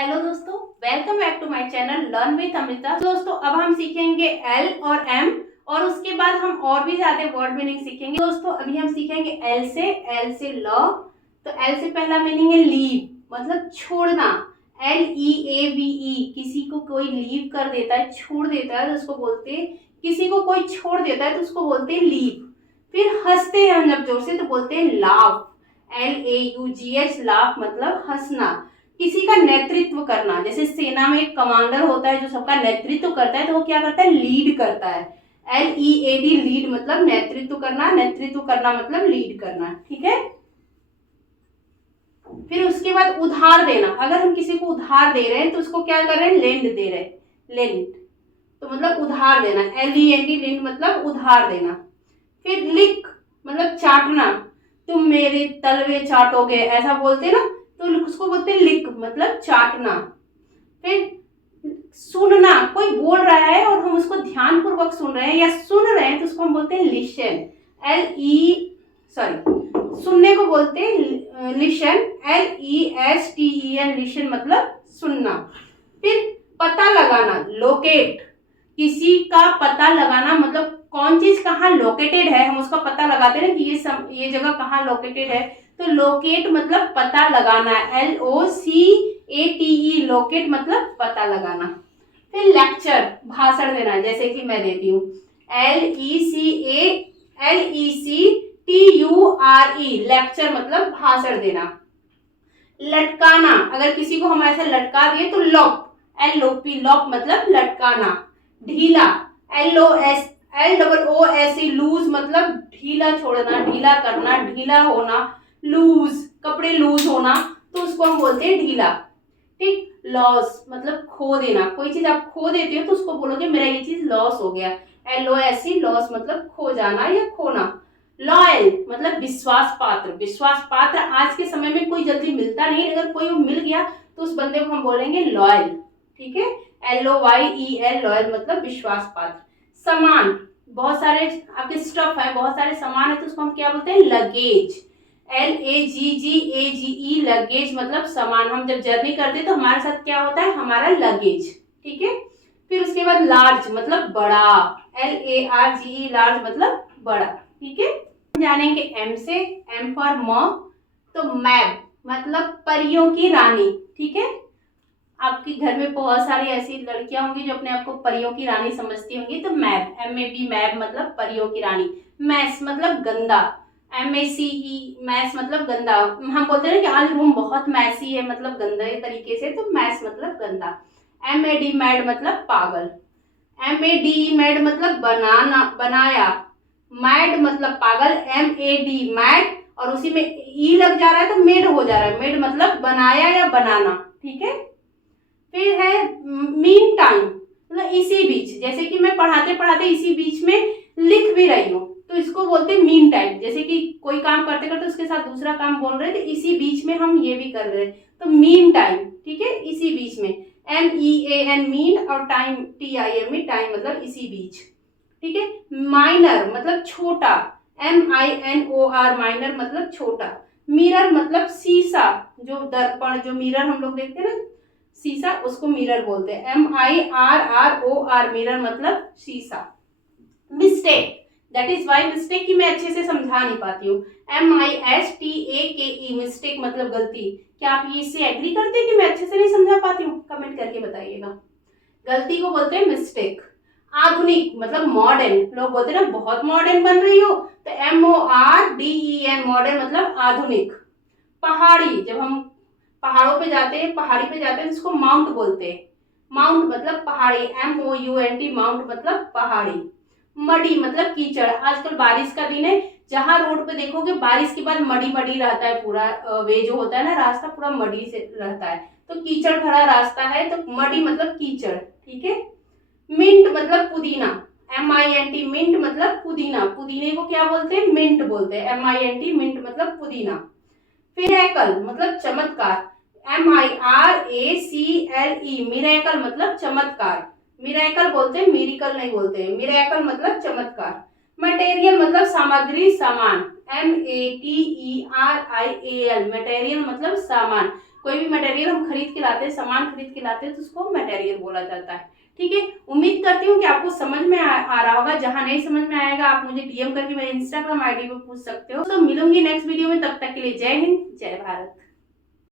Hello दोस्तों, welcome back to my channel learn with Amrita. दोस्तों अब हम सीखेंगे एल और एम और उसके बाद हम और भी ज्यादा वर्ड मीनिंग सीखेंगे। दोस्तों अभी हम सीखेंगे एल से ल। तो एल से पहला मीनिंग है लीव, मतलब छोड़ना। LEAVE, किसी को कोई लीव कर देता है, छोड़ देता है तो उसको बोलते हैं, किसी को कोई छोड़ देता है तो उसको बोलते हैं लीव। फिर हंसते हैं हम जब जोर से तो बोलते हैं लाफ। LAUGH, लाफ मतलब हंसना। किसी का नेतृत्व करना, जैसे सेना में एक कमांडर होता है जो सबका नेतृत्व करता है, तो वो क्या करता है, लीड करता है। LEAD, लीड मतलब नेतृत्व करना, नेतृत्व करना मतलब लीड करना। ठीक है। फिर उसके बाद उधार देना, अगर हम किसी को उधार दे रहे हैं तो उसको क्या कर रहे हैं, लेंड दे रहे हैं। लेंड तो मतलब उधार देना, LEND, लेंड मतलब उधार देना। फिर लिक मतलब चाटना, तुम मेरे तलवे चाटोगे, ऐसा बोलते ना, तो उसको बोलते हैं लिक मतलब चाटना। फिर सुनना, कोई बोल रहा है और हम उसको ध्यानपूर्वक सुन रहे हैं या सुन रहे हैं तो उसको हम बोलते हैं लिशन। सुनने को बोलते हैं लिशन, LESTEN, लिशन मतलब सुनना। फिर पता लगाना, लोकेट, किसी का पता लगाना मतलब कौन चीज कहाँ लोकेटेड है, हम उसका पता लगाते हैं ना कि ये जगह कहाँ लोकेटेड है, तो लोकेट मतलब पता लगाना, LOCATE, लोकेट मतलब पता लगाना। फिर लेक्चर, भाषण देना, जैसे कि मैं देती हूँ LECTURE, लेक्चर मतलब भाषण देना। लटकाना, अगर किसी को हम ऐसे लटका दिए तो लॉप, LOP, लॉप मतलब लटकाना। ढीला, LOOSE, लूज मतलब ढीला छोड़ना, ढीला करना, ढीला होना। लूज, कपड़े लूज होना, तो उसको हम बोलते हैं ढीला। ठीक। लॉस मतलब खो देना, कोई चीज आप खो देते हो तो उसको बोलोगे मेरा ये चीज लॉस हो गया, LOSE, लॉस मतलब खो जाना या खोना। लॉयल मतलब विश्वास पात्र, विश्वास पात्र आज के समय में कोई जल्दी मिलता नहीं, अगर कोई मिल गया तो उस बंदे को हम बोलेंगे लॉयल। ठीक है। LOYEL, लॉयल मतलब विश्वास पात्र। सामान, बहुत सारे आपके स्टफ है, बहुत सारे सामान है तो उसको हम क्या बोलते हैं, लगेज। LAGGAGE, लगेज मतलब सामान। हम जब जर्नी करते तो हमारे साथ क्या होता है, हमारा लगेज। ठीक है। फिर उसके बाद लार्ज मतलब बड़ा, LARGE, लार्ज मतलब बड़ा। ठीक है। जानेंगे एम से, एम फॉर मॉ, तो मैप मतलब परियों की रानी। ठीक है। आपके घर में बहुत सारी ऐसी लड़कियां होंगी जो अपने आप को परियों की रानी समझती होंगी, तो मैप, MAP, मैप मतलब परियों की रानी। मैस मतलब गंदा, MACE, मैस मतलब गंदा। हम बोलते हैं कि आज रूम बहुत मैसी है मतलब गंदे तरीके से, तो मैस मतलब गंदा। MAD, मैड मतलब पागल। MAD, मैड मतलब बनाना, बनाया। मैड मतलब पागल, MAD, मैड, और उसी में ई लग जा रहा है तो मेड हो जा रहा है, मेड मतलब बनाया या बनाना। ठीक है। फिर है मीन टाइम, मतलब इसी बीच, जैसे कि मैं पढ़ाते पढ़ाते इसी बीच में लिख भी रही हूँ तो इसको बोलते हैं मीन टाइम। जैसे कि कोई काम करते करते उसके साथ दूसरा काम बोल रहे थे, इसी बीच में हम ये भी कर रहे हैं, तो मीन टाइम। ठीक है। इसी बीच में, MEAN, मीन, और टाइम, TIME, टाइम मतलब इसी बीच। ठीक है। माइनर मतलब छोटा, MINOR, माइनर मतलब छोटा। मिरर मतलब शीशा, जो दर्पण, जो मिरर हम लोग देखते हैं ना शीशा, उसको मिरर बोलते हैं, MIRROR, मिरर मतलब शीशा। Mistake, that is why mistake की मैं अच्छे से समझा नहीं पाती हूँ, MISTAKE, मिस्टेक मतलब गलती। क्या आप ये इससे एग्री करते हैं कि मैं अच्छे से नहीं समझा पाती हूँ, कमेंट करके बताइएगा। गलती को बोलते हैं मिस्टेक। आधुनिक मतलब मॉडर्न, लोग बोलते हैं ना बहुत मॉडर्न बन रही हो, तो MORDEN, मॉडर्न मतलब आधुनिक। पहाड़ी, जब हम पहाड़ों पे जाते हैं, पहाड़ी पे जाते हैं तो इसको माउंट बोलते हैं, माउंट मतलब पहाड़ी, MOUNT, माउंट मतलब पहाड़ी। मडी मतलब कीचड़, आजकल बारिश का दिन है, जहां रोड पे देखोगे बारिश के बाद मडी मडी रहता है, पूरा वे जो होता है ना रास्ता पूरा मडी से रहता है, तो कीचड़ भरा रास्ता है, तो मडी मतलब कीचड़। ठीक है। मिंट मतलब पुदीना, MINT, मिंट मतलब पुदीना, पुदीने को क्या बोलते हैं, मिंट बोलते हैं, MINT, मिंट मतलब पुदीना। मिरेकल मतलब चमत्कार, MIRACLE, मिरेकल मतलब चमत्कार। मिरेकल बोलते हैं, मिरिकल नहीं बोलते हैं, मिरेकल मतलब चमत्कार। मटेरियल मतलब सामग्री, सामान, MATERIAL, मटेरियल मतलब सामान। कोई भी मटेरियल हम खरीद के लाते हैं, सामान खरीद के लाते हैं, तो उसको मटेरियल बोला जाता है। ठीक है, उम्मीद करती हूँ कि आपको समझ में आ रहा होगा। जहां नहीं समझ में आएगा आप मुझे डीएम करके मेरे इंस्टाग्राम आईडी पे पूछ सकते हो। तो मिलूंगी नेक्स्ट वीडियो में, तब तक के लिए जय हिंद, जय भारत।